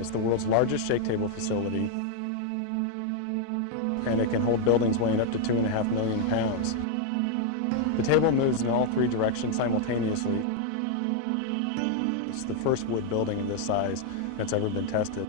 It's the world's largest shake table facility, and it can hold buildings weighing up to 2.5 million pounds. The table moves in all three directions simultaneously. It's the first wood building of this size that's ever been tested.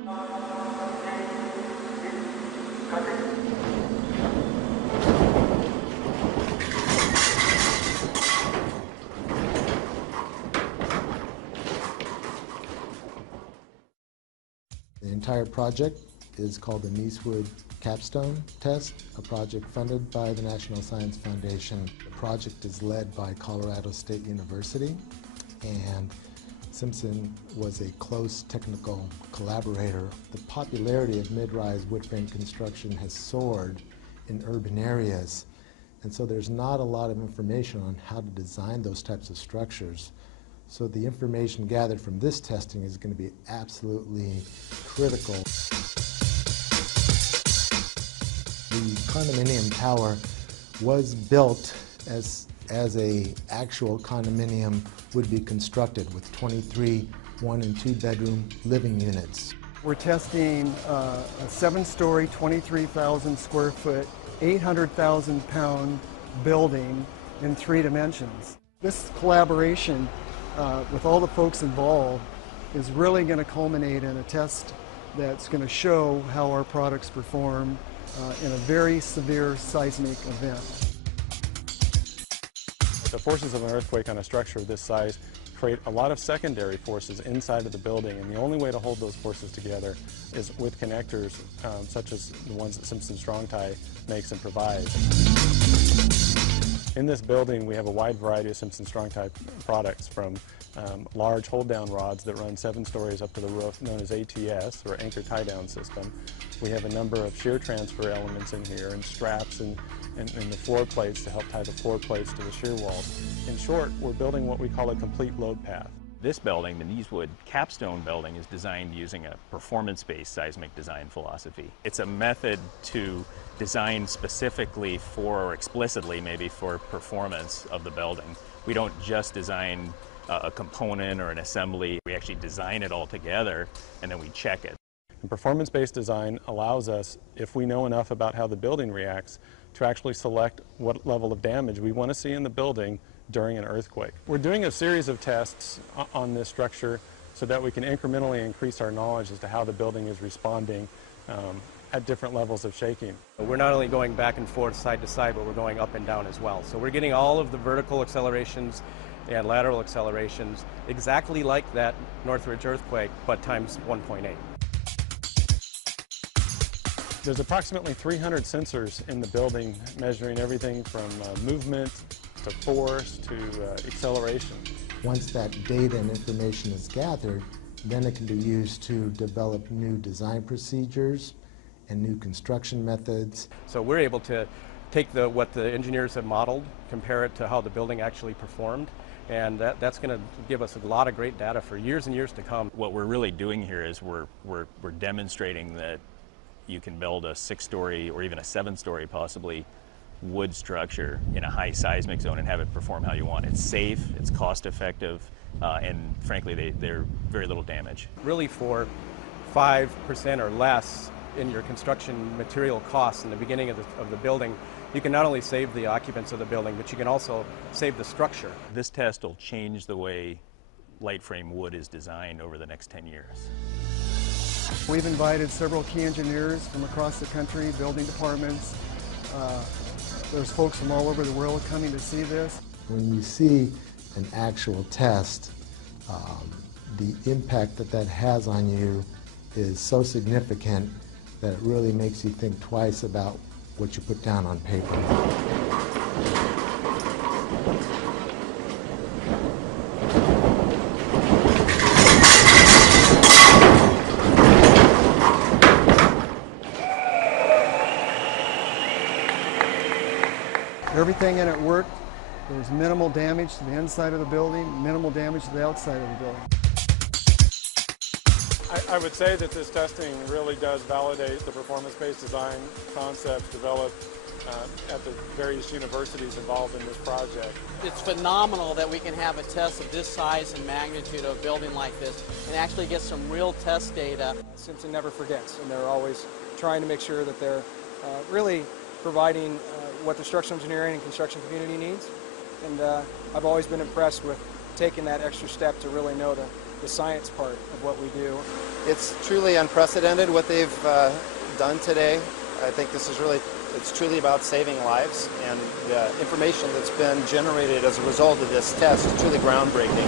The entire project is called the Niecewood Capstone Test, a project funded by the National Science Foundation. The project is led by Colorado State University, and Simpson was a close technical collaborator. The popularity of mid-rise wood frame construction has soared in urban areas, and so there's not a lot of information on how to design those types of structures. So the information gathered from this testing is going to be absolutely critical. The condominium tower was built as a actual condominium would be constructed with 23 1- and 2-bedroom living units. We're testing a 7-story, 23,000 square foot, 800,000 pound building in 3 dimensions. This collaboration with all the folks involved is really going to culminate in a test that's going to show how our products perform in a very severe seismic event. The forces of an earthquake on a structure of this size create a lot of secondary forces inside of the building, and the only way to hold those forces together is with connectors such as the ones that Simpson Strong Tie makes and provides. In this building, we have a wide variety of Simpson Strong Tie products, from large hold-down rods that run 7 stories up to the roof, known as ATS, or anchor tie-down system. We have a number of shear transfer elements in here, and straps and the floor plates to help tie the floor plates to the shear walls. In short, we're building what we call a complete load path. This building, the Niecewood Capstone building, is designed using a performance-based seismic design philosophy. It's a method to design specifically for, or explicitly maybe, for performance of the building. We don't just design a component or an assembly. We actually design it all together and then we check it. And performance-based design allows us, if we know enough about how the building reacts, to actually select what level of damage we want to see in the building during an earthquake. We're doing a series of tests on this structure so that we can incrementally increase our knowledge as to how the building is responding at different levels of shaking. We're not only going back and forth, side to side, but we're going up and down as well. So we're getting all of the vertical accelerations and lateral accelerations exactly like that Northridge earthquake, but times 1.8. There's approximately 300 sensors in the building, measuring everything from movement to force to acceleration. Once that data and information is gathered, then it can be used to develop new design procedures and new construction methods. So we're able to take what the engineers have modeled, compare it to how the building actually performed, and that's going to give us a lot of great data for years and years to come. What we're really doing here is we're demonstrating that you can build a 6-story or even a 7-story possibly wood structure in a high seismic zone and have it perform how you want. It's safe, it's cost effective, and frankly they're very little damage. Really, for 5% or less in your construction material costs in the beginning of the building, you can not only save the occupants of the building, but you can also save the structure. This test will change the way light frame wood is designed over the next 10 years. We've invited several key engineers from across the country, building departments. There's folks from all over the world coming to see this. When you see an actual test, the impact that has on you is so significant that it really makes you think twice about what you put down on paper. Everything in it worked. There was minimal damage to the inside of the building, minimal damage to the outside of the building. I would say that this testing really does validate the performance-based design concepts developed at the various universities involved in this project. It's phenomenal that we can have a test of this size and magnitude of a building like this and actually get some real test data. Simpson never forgets, and they're always trying to make sure that they're really providing what the structural engineering and construction community needs. And I've always been impressed with taking that extra step to really know the science part of what we do. It's truly unprecedented what they've done today. I think this is really, it's truly about saving lives, and the information that's been generated as a result of this test is truly groundbreaking.